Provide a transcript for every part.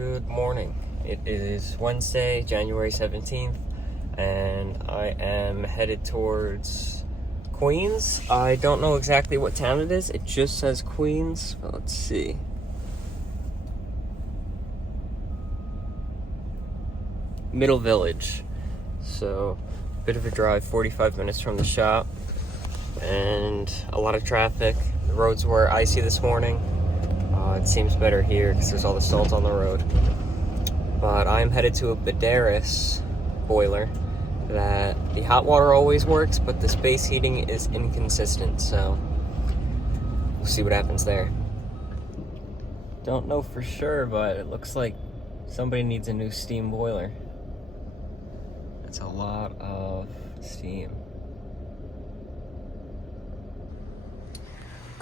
Good morning. It is Wednesday, January 17th, and I am headed towards Queens. I don't know exactly what town it is. It just says Queens. But let's see. Middle Village. So, a bit of a drive, 45 minutes from the shop, and a lot of traffic. The roads were icy this morning. It seems better here because there's all the salt on the road. But I'm headed to a Badaris boiler that the hot water always works, but the space heating is inconsistent, so we'll see what happens there. Don't know for sure, but it looks like somebody needs a new steam boiler. That's a lot of steam.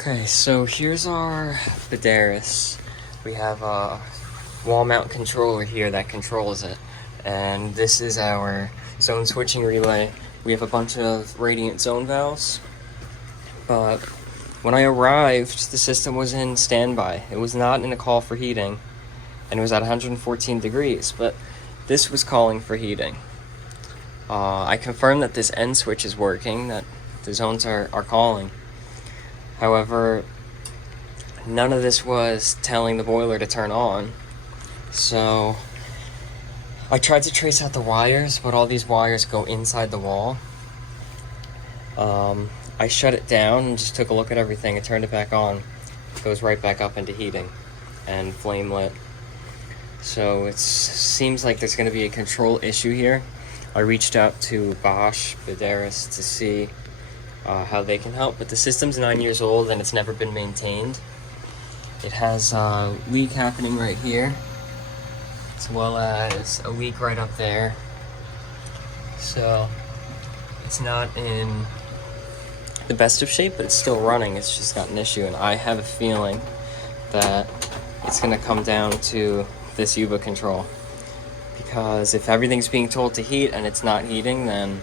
Okay, so here's our Badaris. We have a wall mount controller here that controls it, and this is our zone switching relay. We have a bunch of radiant zone valves, but when I arrived, the system was in standby. It was not in a call for heating, and it was at 114 degrees, but this was calling for heating. I confirmed that this end switch is working, that the zones are calling. However, none of this was telling the boiler to turn on. So I tried to trace out the wires, but all these wires go inside the wall. I shut it down and just took a look at everything and turned it back on. It goes right back up into heating and flame lit. So it seems like there's going to be a control issue here. I reached out to Bosch Badaris to see how they can help, but the system's 9 years old and it's never been maintained. It has a leak happening right here, as well as a leak right up there. So it's not in the best of shape, but it's still running. It's just got an issue, and I have a feeling that it's going to come down to this UBA control, because if everything's being told to heat and it's not heating, then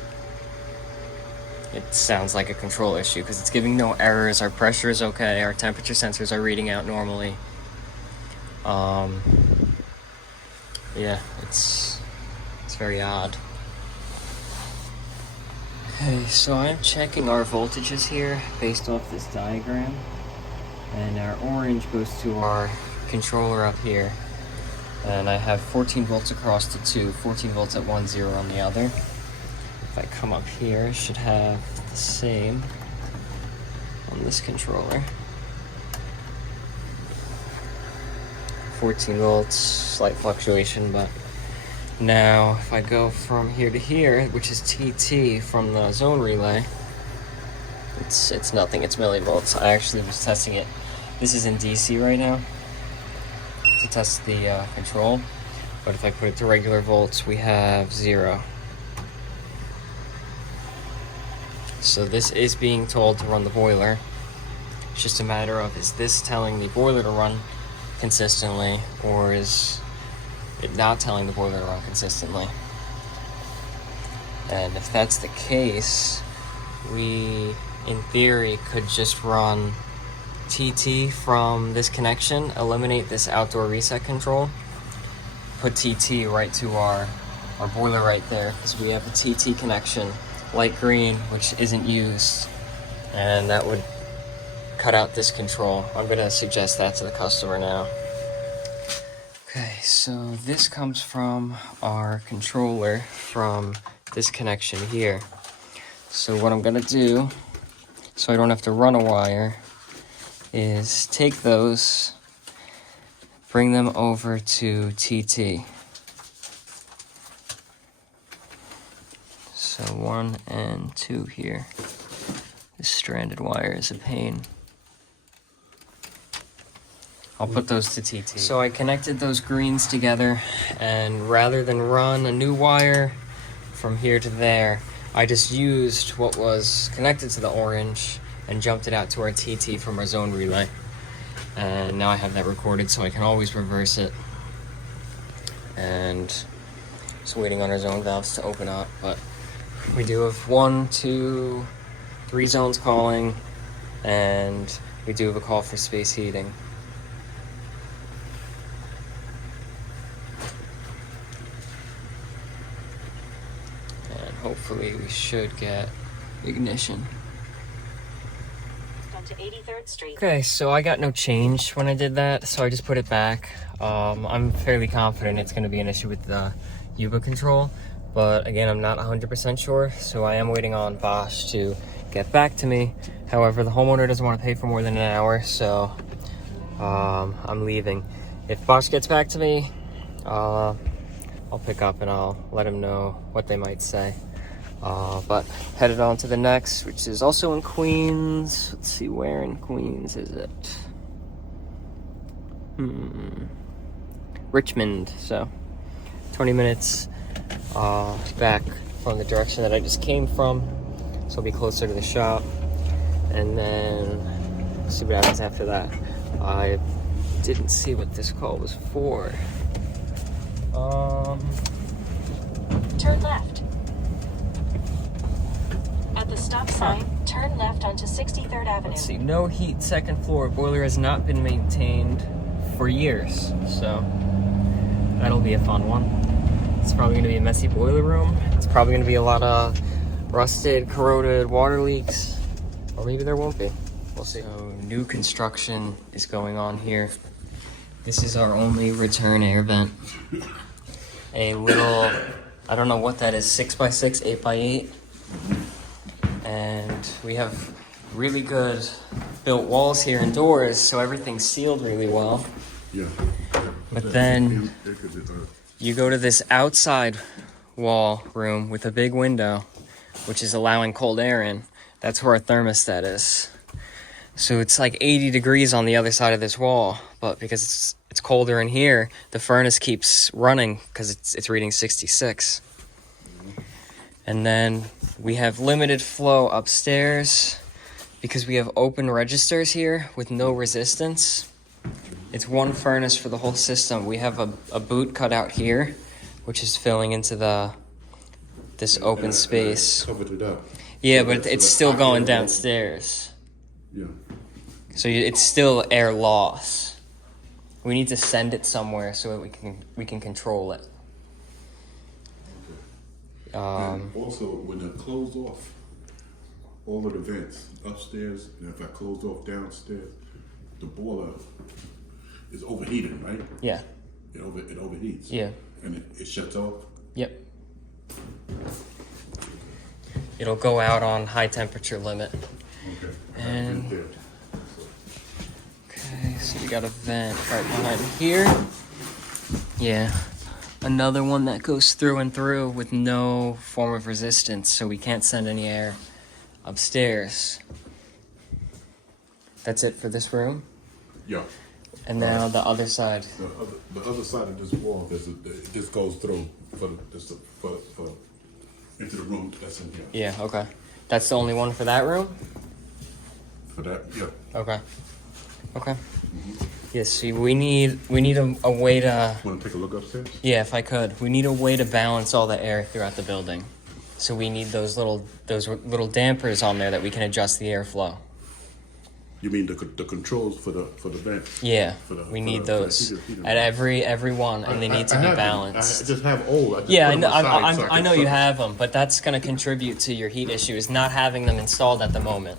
it sounds like a control issue, because it's giving no errors. Our pressure is okay. Our temperature sensors are reading out normally. Yeah, it's very odd. Okay, so I'm checking our voltages here based off this diagram, and our orange goes to our controller up here, and I have 14 volts across the two, 14 volts at 1, 0 on the other. If I come up here, I should have the same on this controller. 14 volts, slight fluctuation, but now if I go from here to here, which is TT from the zone relay, it's nothing, it's millivolts. I actually was testing it. This is in DC right now to test the control, but if I put it to regular volts, we have 0. So this is being told to run the boiler. It's just a matter of, is this telling the boiler to run consistently, or is it not telling the boiler to run consistently? And if that's the case, we, in theory, could just run TT from this connection, eliminate this outdoor reset control, put TT right to our boiler right there, because we have a TT connection, light green, which isn't used, and that would cut out this control. I'm going to suggest that to the customer now. Okay, so this comes from our controller from this connection here. So what I'm going to do, so I don't have to run a wire, is take those, bring them over to TT. So 1 and 2 here. This stranded wire is a pain. I'll put those to TT. So I connected those greens together, and rather than run a new wire from here to there, I just used what was connected to the orange and jumped it out to our TT from our zone relay. And now I have that recorded, so I can always reverse it. And just waiting on our zone valves to open up, but we do have 1, 2, 3 zones calling, and we do have a call for space heating. hopefully we should get ignition. Onto 83rd Street. Okay, so I got no change when I did that, so I just put it back. I'm fairly confident it's going to be an issue with the Yuba control, but again, I'm not 100% sure, so I am waiting on Bosch to get back to me. However, the homeowner doesn't want to pay for more than an hour, so I'm leaving. If Bosch gets back to me, I'll pick up and I'll let him know what they might say. But headed on to the next, which is also in Queens. Let's see, where in Queens is it? Richmond. So 20 minutes back from the direction that I just came from. So I'll be closer to the shop. And then see what happens after that. I didn't see what this call was for. Turn left. At the stop sign, turn left onto 63rd Avenue. Let's see, no heat, second floor. Boiler has not been maintained for years, so that'll be a fun one. It's probably gonna be a messy boiler room. It's probably gonna be a lot of rusted, corroded water leaks, or maybe there won't be. We'll see. So new construction is going on here. This is our only return air vent. A little, I don't know what that is, 6x6, 8x8. And we have really good built walls here and doors, so everything's sealed really well. Yeah. But then you go to this outside wall room with a big window, which is allowing cold air in. That's where our thermostat is. So it's like 80 degrees on the other side of this wall, but because it's colder in here, the furnace keeps running because it's reading 66. And then we have limited flow upstairs because we have open registers here with no resistance. It's one furnace for the whole system. We have a boot cut out here, which is filling into this open space. Covered it up. Yeah, but it's still going downstairs. Yeah. So it's still air loss. We need to send it somewhere so that we can control it. And also, when I close off all of the vents upstairs, and if I close off downstairs, the boiler is overheating, right? Yeah. It overheats. Yeah. And it shuts off. Yep. It'll go out on high temperature limit. Okay. And okay, so we got a vent right behind here. Yeah. Another one that goes through and through with no form of resistance, so we can't send any air upstairs. That's it for this room. Yeah. And now the other side. The other side of this wall, it just goes through for into the room that's in here. Yeah, okay. That's the only one for that room? For that, yeah. Okay. Okay. Mm-hmm. Yes, see, we need a way to... Want to take a look upstairs? Yeah, if I could. We need a way to balance all the air throughout the building. So we need those little dampers on there that we can adjust the airflow. You mean the controls for the vent? Yeah, we need those at every one, and they need to be balanced. I just have old. Yeah, I know you have them, but that's going to contribute to your heat issue, is not having them installed at the moment.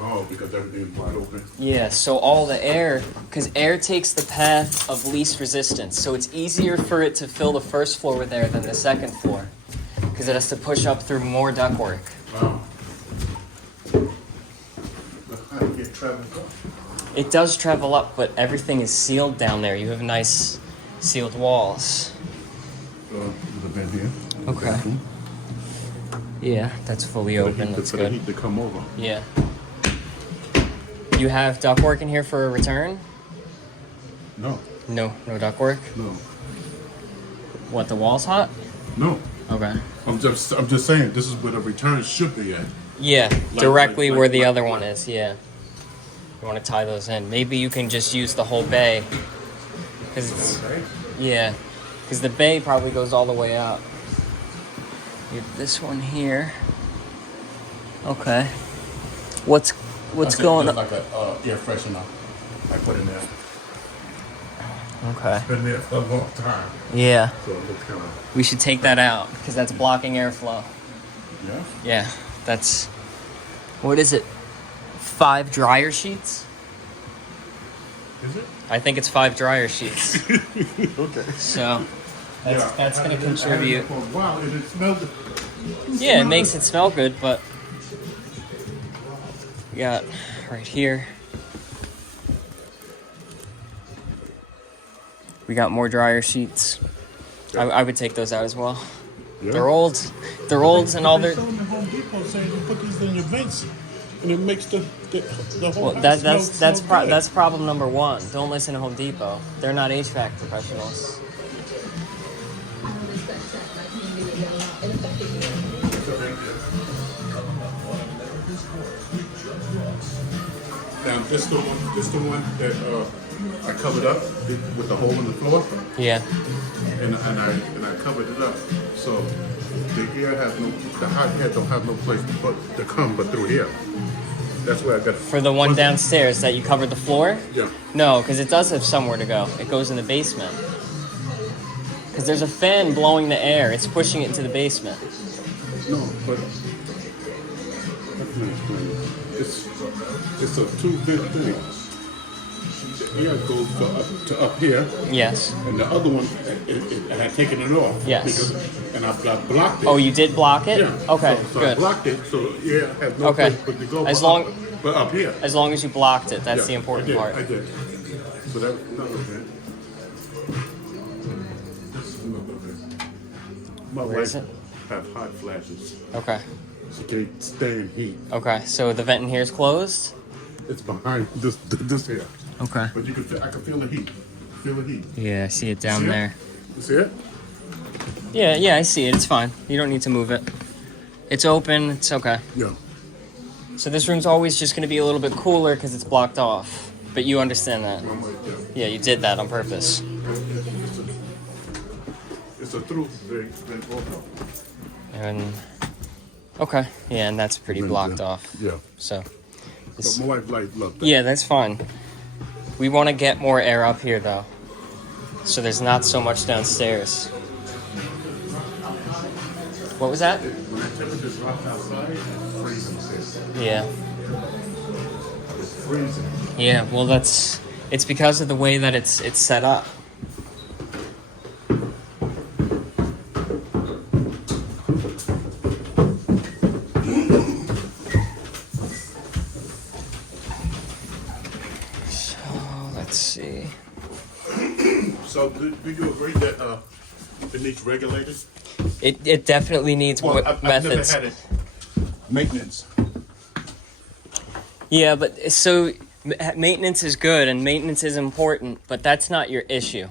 Oh, because everything's wide open. Yeah, so all the air, because air takes the path of least resistance, so it's easier for it to fill the first floor with air than the second floor, because it has to push up through more ductwork. Wow. How do you get travel up? It does travel up, but everything is sealed down there. You have nice sealed walls. The bed here. Okay. Yeah, that's fully open. That's for the good. heat to come over. Yeah. You have ductwork in here for a return? No. No ductwork? No. What, the wall's hot? No. Okay. I'm just saying this is where the return should be at. Yeah, directly where the other one is, yeah. You want to tie those in. Maybe you can just use the whole bay. Because it's... Yeah. Because the bay probably goes all the way up. You have this one here. Okay. What's going on? Like a air freshener. I put in there. Okay. Been there for a long time, Yeah. so it looks kind of. We should take that out because that's blocking airflow. Yeah. Yeah, that's, what is it? 5 dryer sheets? Is it? I think it's 5 dryer sheets. Okay. So that's going to contribute. Wow, and it smelled. Yeah, it makes it smell good, but we got right here. We got more dryer sheets. I would take those out as well. Yeah. They're old. They're old and all They their. sold them at Home Depot saying you put these in your vents, and it makes the whole Well, house smell good. that's problem number 1. Don't listen to Home Depot. They're not HVAC professionals. Now this the one that I covered up with the hole in the floor, Yeah. and I covered it up so the hot air don't have no place to come but through here. That's where I got it. For the one downstairs that you covered the floor? Yeah. No, because it does have somewhere to go. It goes in the basement. Because there's a fan blowing the air. It's pushing it into the basement. No, but what can I explain? It's a 2-vent thing. The air goes to up here, Yes. and the other one, I had taken it off. Yes. And I blocked it. Oh, you did block it? Yeah. Okay, So I good. blocked it, so yeah, has no Okay. place but to go. As but long- but up here. As long as you blocked it, that's Yeah, the important I did, part. I did. So that's another vent. This is another vent. My Where is wife it? have hot flashes. Okay. She can't stand heat. Okay, so the vent in here is closed? It's behind this here. Okay. But I can feel the heat. Feel the heat. Yeah, I see it down See it? there. You see it? Yeah, I see it. It's fine. You don't need to move it. It's open. It's okay. Yeah. So this room's always just going to be a little bit cooler because it's blocked off. But you understand that. I'm like, Yeah, you did that on purpose. It's a through vent also. And okay, yeah, and that's pretty blocked off. Yeah. So, But my wife loved that. yeah, that's fine. We want to get more air up here though, so there's not so much downstairs. What was that? When that temperature drops outside, it's freezing. Yeah, It's freezing. yeah. Well, it's because of the way that it's set up. Let's see. So do you agree that it needs regulated? It definitely needs I've methods. never had it. Maintenance. Yeah, but so maintenance is good and maintenance is important, but that's not your issue.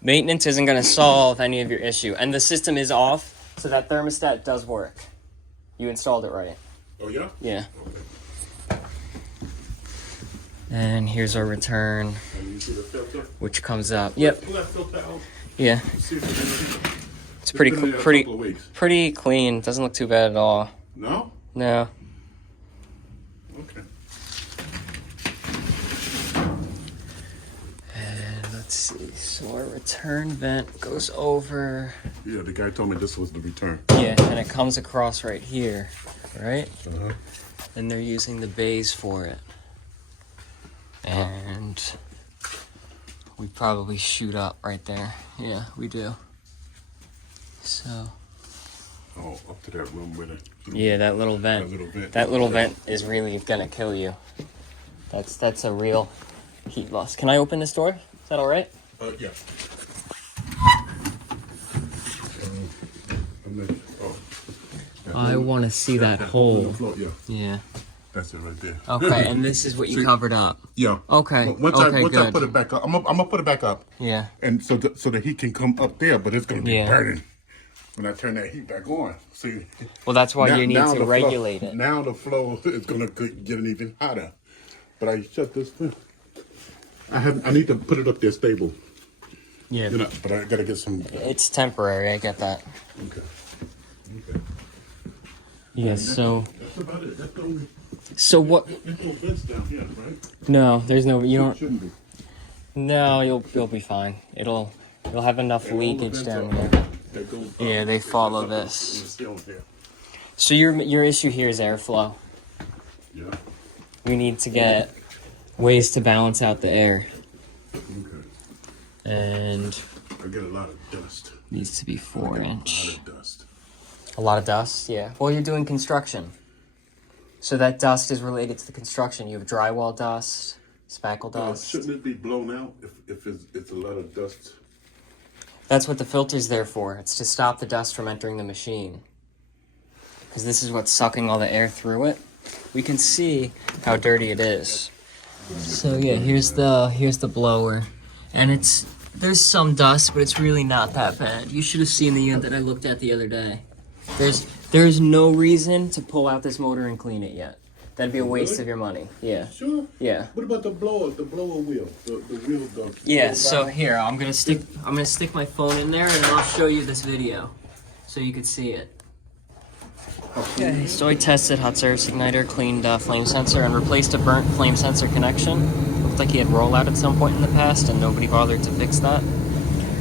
Maintenance isn't going to solve any of your issue, and the system is off, so that thermostat does work. You installed it right. Oh yeah? Yeah. Okay. And here's our return, And you see the filter? which comes up. Yep. Pull that filter out. Yeah. See if it's in It's pretty been there a pretty couple of weeks. pretty clean. Doesn't look too bad at all. No? No. Okay. And let's see. So our return vent goes over. Yeah, the guy told me this was the return. Yeah, and it comes across right here, right? Uh-huh. And they're using the bays for it. And we probably shoot up right there. Yeah, we do. So, Oh, up to that room with it. yeah, that little vent. That little vent is really gonna kill you. That's a real heat loss. Can I open this door? Is that all right? Yeah. I want to see that hole. Yeah, Yeah. that's it right there. Okay, and this is what you covered up. Yeah. Okay. Once I good. put it back up, I'm gonna put it back up, Yeah. and so the heat can come up there, but it's gonna be Yeah. burning when I turn that heat back on. See. Well, that's why you need now to the regulate flow, it. Now the flow is gonna get even hotter, but I shut this thing. I need to put it up there stable, Yeah. but I gotta get some. It's temporary. I get that. Okay. Yes. So. That's about it. That's the only. So what? There's no vents down here, right? No, there's no. You don't. Shouldn't be. No, you'll be fine. You'll have enough leakage down here. That goes up. Yeah, they follow It's this. still there. So your issue here is airflow. Yeah. We need to get ways to balance out the air, Okay. and I get a lot of dust. needs to be 4-inch. A lot of dust. A lot of dust, yeah. Well, you're doing construction, so that dust is related to the construction. You have drywall dust, spackle dust. Shouldn't it be blown out if it's a lot of dust? That's what the filter's there for. It's to stop the dust from entering the machine. Because this is what's sucking all the air through it. We can see how dirty it is. So yeah, here's the blower. And there's some dust, but it's really not that bad. You should have seen the unit that I looked at the other day. There's no reason to pull out this motor and clean it yet. That'd be a waste of your money. Yeah. Sure. Yeah. What about the blower wheel? The wheel dump. Yeah, so here, I'm gonna stick my phone in there and I'll show you this video so you could see it. Okay, so I tested hot service igniter, cleaned flame sensor, and replaced a burnt flame sensor connection. Looked like he had rollout at some point in the past and nobody bothered to fix that.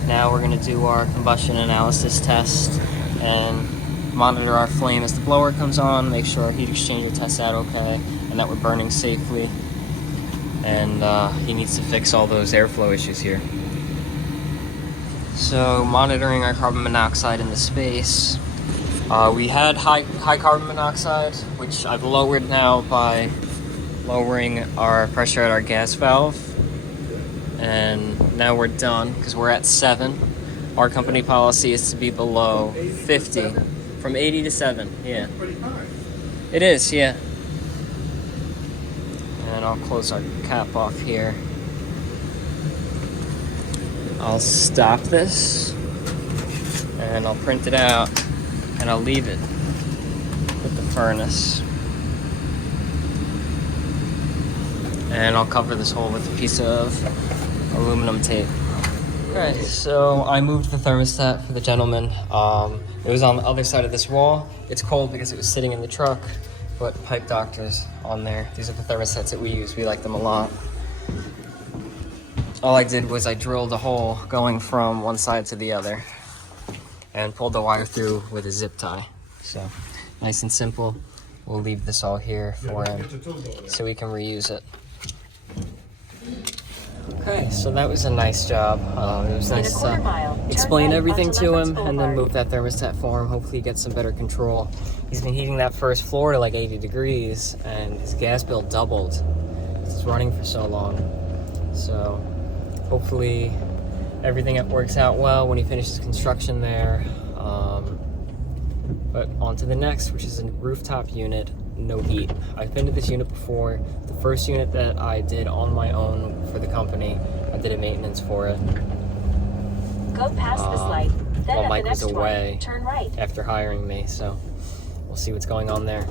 Now we're gonna do our combustion analysis test and monitor our flame as the blower comes on, make sure our heat exchanger tests out okay, and that we're burning safely. And he needs to fix all those airflow issues here. So monitoring our carbon monoxide in the space. We had high carbon monoxide, which I've lowered now by lowering our pressure at our gas valve. And now we're done because we're at 7. Our company policy is to be below 50. From 80 to 7, yeah. Pretty high. It is, yeah. And I'll close our cap off here. I'll stop this, and I'll print it out, and I'll leave it with the furnace. And I'll cover this hole with a piece of aluminum tape. Okay, so I moved the thermostat for the gentleman. It was on the other side of this wall. It's cold because it was sitting in the truck, but Pipe Doctor's on there. These are the thermostats that we use. We like them a lot. All I did was I drilled a hole going from one side to the other and pulled the wire through with a zip tie. So nice and simple. We'll leave this all here for him so we can reuse it. Okay, so that was a nice job. It was nice to explain everything to him and then move that thermostat for him. Hopefully he gets some better control. He's been heating that first floor to like 80 degrees and his gas bill doubled. It's running for so long. So hopefully everything works out well when he finishes construction there. But on to the next, which is a rooftop unit, no heat. I've been to this unit before. The first unit that I did on my own for the company, I did a maintenance for it. Go past this light, then while at Mike the was next away one, turn right. after hiring me, so we'll see what's going on there.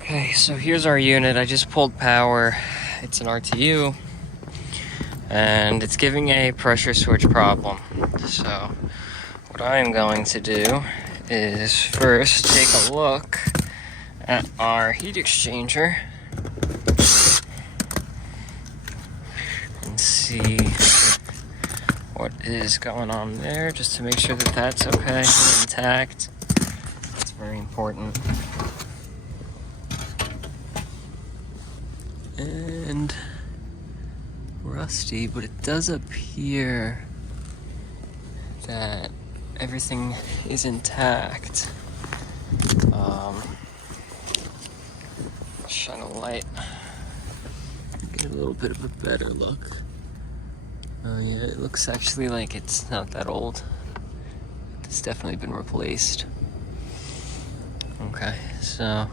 Okay, so here's our unit. I just pulled power. It's an RTU, and it's giving a pressure switch problem. So what I am going to do is first take a look at our heat exchanger and see what is going on there, just to make sure that that's okay and intact. That's very important. And rusty, but it does appear that everything is intact. Shine a light, get a little bit of a better look. Oh yeah, it looks actually like it's not that old. It's definitely been replaced. Okay, so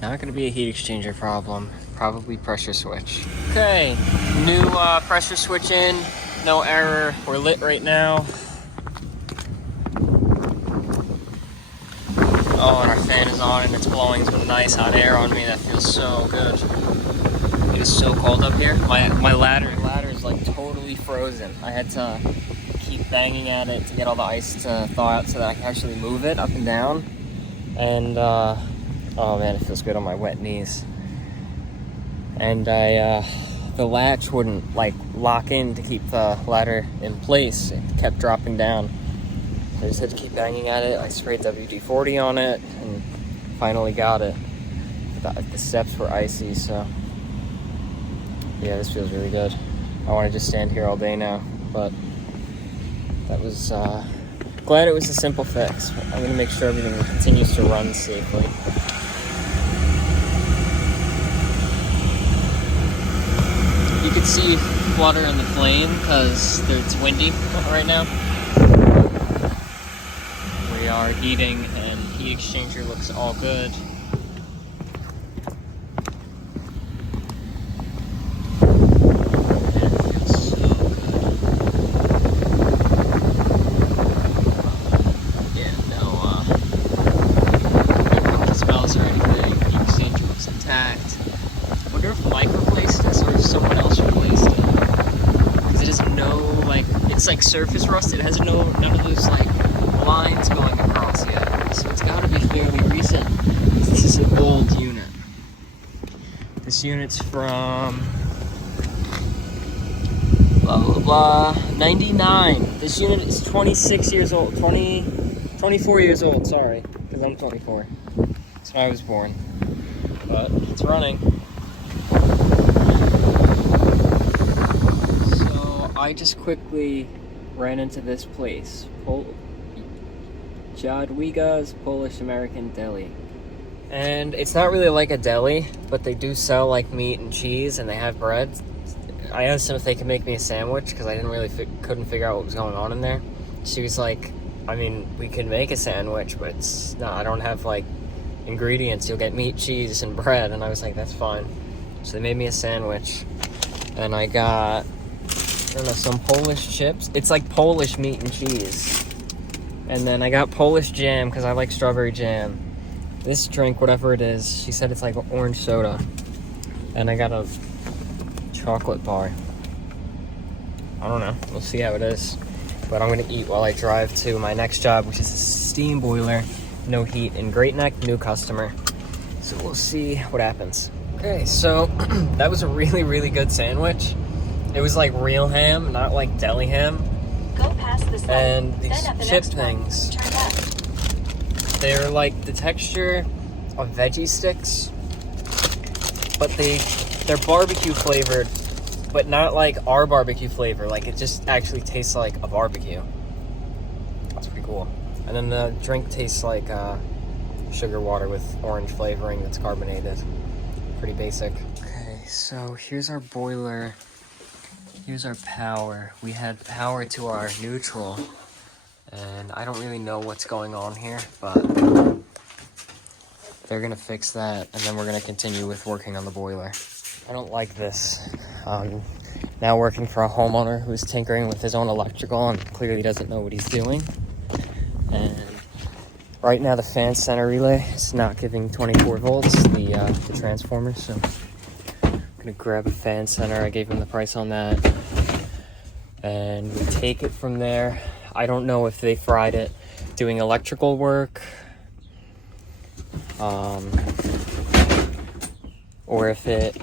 not gonna be a heat exchanger problem, probably pressure switch. Okay, new pressure switch in, no error, we're lit right now. Oh, and our fan is on and it's blowing some nice hot air on me. That feels so good. It is so cold up here. My ladder is like totally frozen. I had to keep banging at it to get all the ice to thaw out so that I can actually move it up and down. And oh man, it feels good on my wet knees. And I the latch wouldn't like lock in to keep the ladder in place. It kept dropping down. I just had to keep banging at it. I sprayed WD-40 on it and finally got it. The steps were icy, so yeah, this feels really good. I want to just stand here all day now, but that was glad it was a simple fix. I'm gonna make sure everything continues to run safely. You can see flutter in the flame because it's windy right now. We are heating and heat exchanger looks all good. It's like surface rust. It has none of those like lines going across yet, so it's got to be fairly recent. This is an old unit. This unit's from blah blah blah 99. This unit is 26 years old. 24 years old. Sorry, because I'm 24. That's when I was born. But it's running. I just quickly ran into this place, Jadwiga's Polish American Deli. And it's not really like a deli, but they do sell like meat and cheese and they have bread. I asked them if they could make me a sandwich because I didn't really couldn't figure out what was going on in there. She was like, I mean, we can make a sandwich, but it's not, I don't have like ingredients. You'll get meat, cheese, and bread. And I was like, that's fine. So they made me a sandwich and I got, I don't know, some Polish chips. It's like Polish meat and cheese. And then I got Polish jam because I like strawberry jam. This drink, whatever it is, she said it's like orange soda. And I got a chocolate bar. I don't know. We'll see how it is. But I'm going to eat while I drive to my next job, which is a steam boiler. No heat in Great Neck, new customer. So we'll see what happens. Okay, so that was a really, really good sandwich. It was like real ham, not like deli ham. Go past this light, and these then at the chip next one, things, turn left. they're like the texture of veggie sticks, but they're barbecue flavored, but not like our barbecue flavor. Like it just actually tastes like a barbecue. That's pretty cool. And then the drink tastes like sugar water with orange flavoring that's carbonated. Pretty basic. Okay, so here's our boiler. Here's our power. We had power to our neutral, and I don't really know what's going on here, but they're gonna fix that, and then we're gonna continue with working on the boiler. I don't like this. Now working for a homeowner who's tinkering with his own electrical and clearly doesn't know what he's doing. And right now the fan center relay is not giving 24 volts, the transformer, so gonna grab a fan center. I gave him the price on that, and we take it from there. I don't know if they fried it doing electrical work, or if it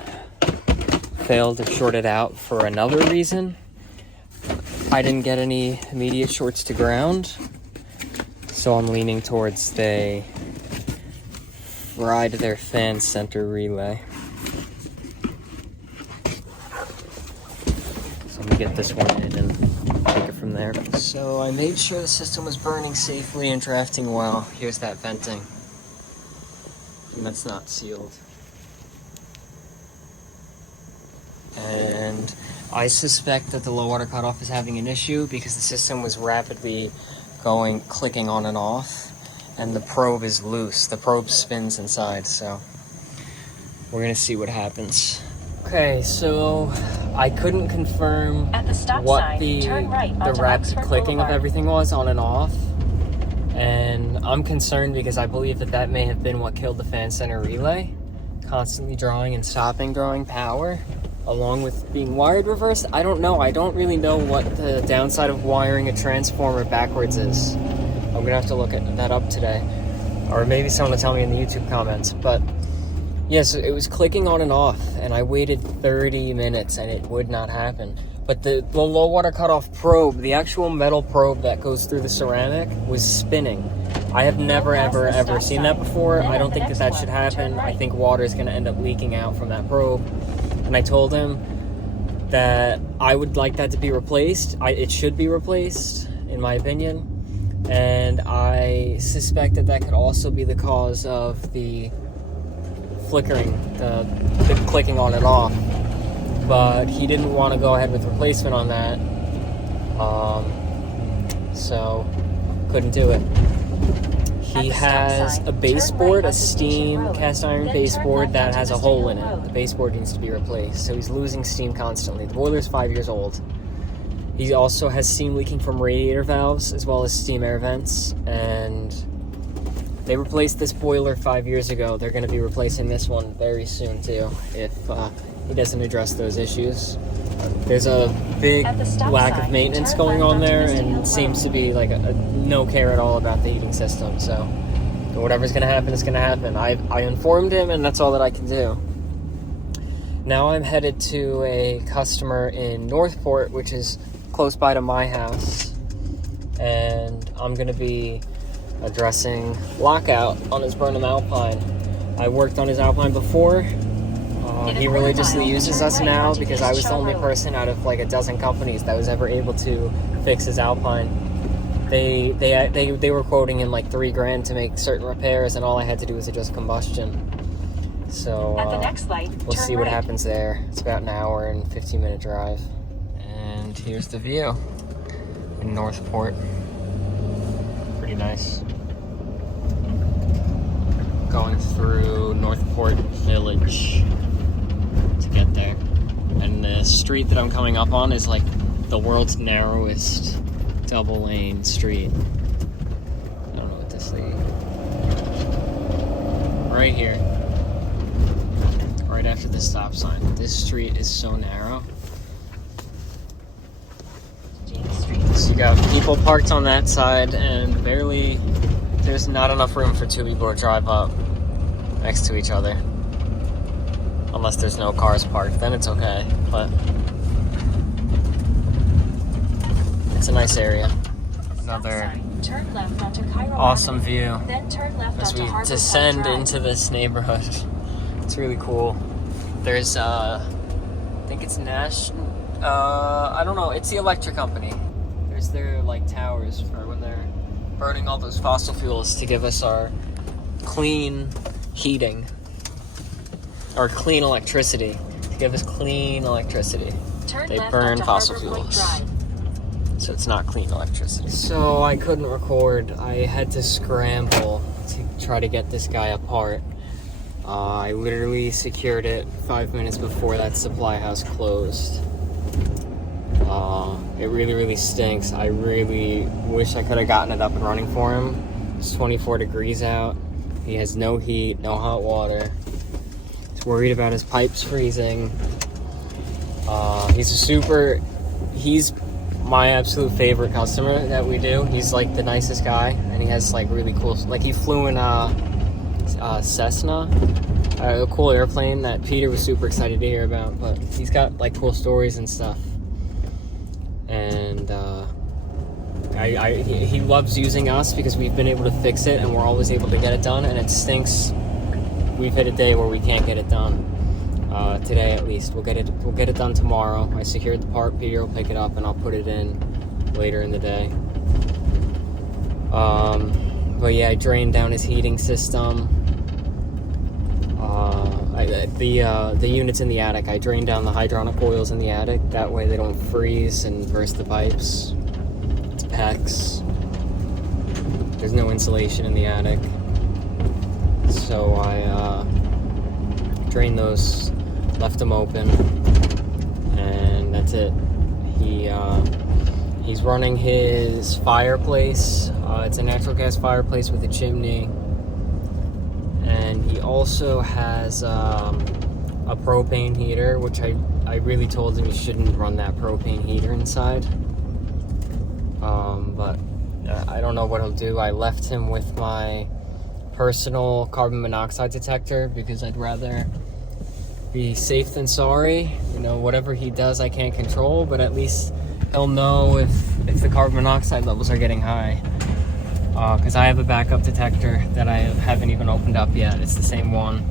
failed or shorted out for another reason. I didn't get any immediate shorts to ground, so I'm leaning towards they fried their fan center relay. Get this one in and take it from there. So I made sure the system was burning safely and drafting well. Here's that venting, and that's not sealed. And I suspect that the low water cutoff is having an issue because the system was rapidly clicking on and off, and the probe is loose. The probe spins inside, so we're gonna see what happens. Okay, so I couldn't confirm At the stop what sign, turn right the onto rapid Oxford clicking Boulevard. of everything was on and off. And I'm concerned because I believe that may have been what killed the fan center relay. Constantly drawing and stopping drawing power, along with being wired reversed. I don't know. I don't really know what the downside of wiring a transformer backwards is. I'm gonna have to look that up today. Or maybe someone will tell me in the YouTube comments. But Yes, it was clicking on and off, and I waited 30 minutes, and it would not happen. But the low water cutoff probe, the actual metal probe that goes through the ceramic, was spinning. I have never, ever seen that before. I don't think that should happen. I think water is going to end up leaking out from that probe. And I told him that I would like that to be replaced. It should be replaced, in my opinion. And I suspect that could also be the cause of the flickering, the clicking on and off. But he didn't want to go ahead with replacement on that. So couldn't do it. He has a baseboard, a steam cast iron baseboard that has a hole in it. The baseboard needs to be replaced, so he's losing steam constantly. The boiler's 5 years old. He also has steam leaking from radiator valves as well as steam air vents, and they replaced this boiler 5 years ago. They're going to be replacing this one very soon too, if he doesn't address those issues. There's a big lack of maintenance going on there, and it seems to be like a no care at all about the heating system. So whatever's going to happen is going to happen. I informed him, and that's all that I can do. Now I'm headed to a customer in Northport, which is close by to my house, and I'm going to be addressing lockout on his Burnham Alpine. I worked on his Alpine before. He religiously uses us now because I was the only person out of like a dozen companies that was ever able to fix his Alpine. They were quoting him like $3,000 to make certain repairs, and all I had to do was adjust combustion. So At the next light, we'll turn see what right. happens there. It's about an hour and 15-minute drive. And here's the view in Northport. Pretty nice. Going through Northport Village to get there. And the street that I'm coming up on is like the world's narrowest double lane street. I don't know what this thing. Right here. Right after the stop sign. This street is so narrow. So you got people parked on that side, and there's not enough room for two people to drive up next to each other. Unless there's no cars parked, then it's okay, but it's a nice area. Another Turn left onto Cairo awesome Avenue. view Then turn left as onto we Harborside descend Drive. into this neighborhood. It's really cool. There's I think it's National, I don't know, it's the electric company. There's their like towers for when they're burning all those fossil fuels to give us our clean heating or clean electricity. To give us clean electricity. Turn They left burn onto fossil Harbor Point fuels. Drive. So it's not clean electricity. So I couldn't record. I had to scramble to try to get this guy apart. I literally secured it 5 minutes before that supply house closed. It really stinks. I really wish I could have gotten it up and running for him. It's 24 degrees out. He has no heat, no hot water. He's worried about his pipes freezing. He's my absolute favorite customer that we do. He's like the nicest guy, and he has like really cool, like he flew in Cessna, a cool airplane that Peter was super excited to hear about, but he's got like cool stories and stuff. And he loves using us because we've been able to fix it and we're always able to get it done, and it stinks we've hit a day where we can't get it done. Today at least. We'll get it done tomorrow. I secured the part. Peter will pick it up and I'll put it in later in the day. But yeah, I drained down his heating system. The units in the attic, I drained down the hydronic oils in the attic. That way they don't freeze and burst the pipes. It's PEX. There's no insulation in the attic. So I drained those, left them open, and that's it. He's running his fireplace. It's a natural gas fireplace with a chimney, and he also has a propane heater, which I really told him he shouldn't run that propane heater inside. But I don't know what he'll do. I left him with my personal carbon monoxide detector because I'd rather be safe than sorry. You know, whatever he does I can't control, but at least he'll know if the carbon monoxide levels are getting high. Because I have a backup detector that I haven't even opened up yet. It's the same one.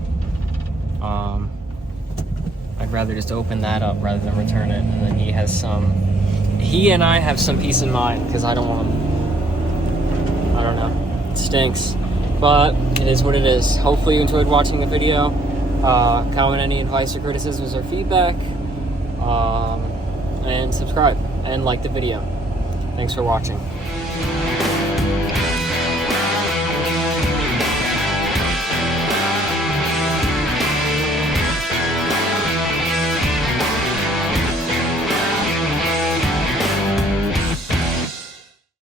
I'd rather just open that up rather than return it, and then he and I have some peace of mind, because I don't want him, I don't know, it stinks, but it is what it is. Hopefully you enjoyed watching the video. Comment any advice or criticisms or feedback, and subscribe and like the video. Thanks for watching.